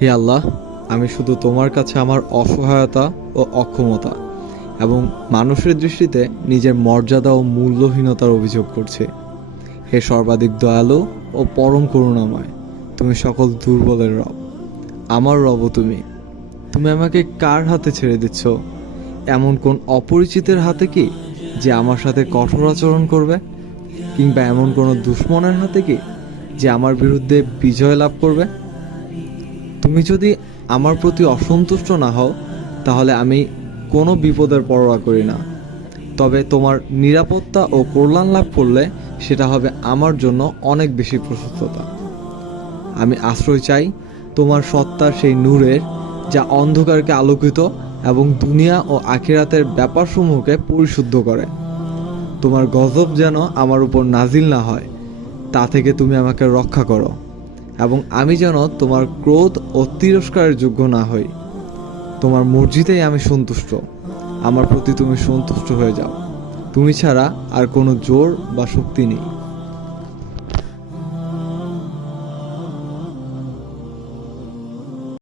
হে আল্লাহ, আমি শুধু তোমার কাছে আমার অসহায়তা ও অক্ষমতা এবং মানুষের দৃষ্টিতে নিজের মর্যাদা ও মূল্যহীনতার অভিযোগ করছি। হে সর্বাধিক দয়ালু ও পরম করুণাময়, তুমি সকল দুর্বলের রব। আমার রব তুমি। তুমি আমাকে কার হাতে ছেড়ে দিচ্ছ? এমন কোন অপরিচিতের হাতে কি যে আমার সাথে কঠোর আচরণ করবে? কিংবা এমন কোনো দুশ্মনের হাতে কি যে আমার বিরুদ্ধে বিজয় লাভ করবে? তুমি যদি আমার প্রতি অসন্তুষ্ট না হও, তাহলে আমি কোনো বিপদের পরোয়া করি না। তবে তোমার নিরাপত্তা ও কল্যাণ লাভ করলে সেটা হবে আমার জন্য অনেক বেশি প্রশস্ততা। আমি আশ্রয় চাই তোমার সত্তার সেই নূরের, যা অন্ধকারকে আলোকিত এবং দুনিয়া ও আখিরাতের ব্যাপারসমূহকে পরিশুদ্ধ করে। তোমার গজব যেন আমার উপর নাজিল না হয়, তা থেকে তুমি আমাকে রক্ষা করো। এবং আমি যেন তোমার ক্রোধ ও তিরস্কারের যোগ্য না হই। তোমার মর্জিতেই আমি সন্তুষ্ট। আমার প্রতি তুমি সন্তুষ্ট হয়ে যাও। তুমি ছাড়া আর কোনো জোর বা শক্তি নেই।